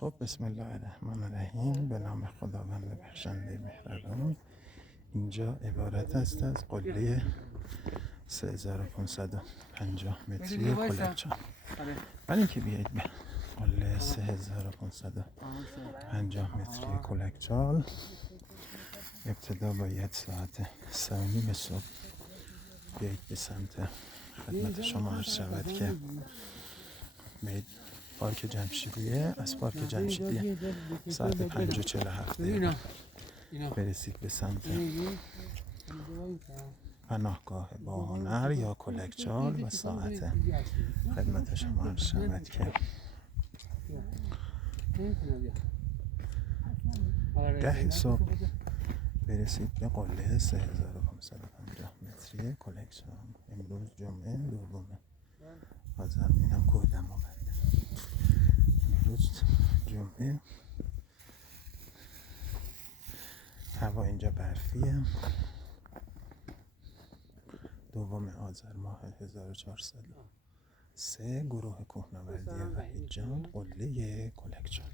خب بسم الله الرحمن الرحیم. به نام خداوند بخشنده مهربان. اینجا عبارت است از قله 3550 متری کلکچان. برای اینکه بیایید به قله 3550 متری کلکچال ابتدا باید ساعت 3:30 صبح بیایید به سمت خدمت شما عرض شود که بیایید پارک جمشیدیه. از پارک جمشیدیه ساعت 5:47 برسید به سمت پناهگاه باهنر یا کلکچال و ساعت خدمت شما عرض شود که 10 صبح برسید به قله 3550 متری کلکچال. امروز جمعه 2 آذر، اینم کودم آورده. امروز جمعه، هوا اینجا برفیه. 2 آذر ماه 1403. گروه کوهنوردی وحید جان، قله کلکچال.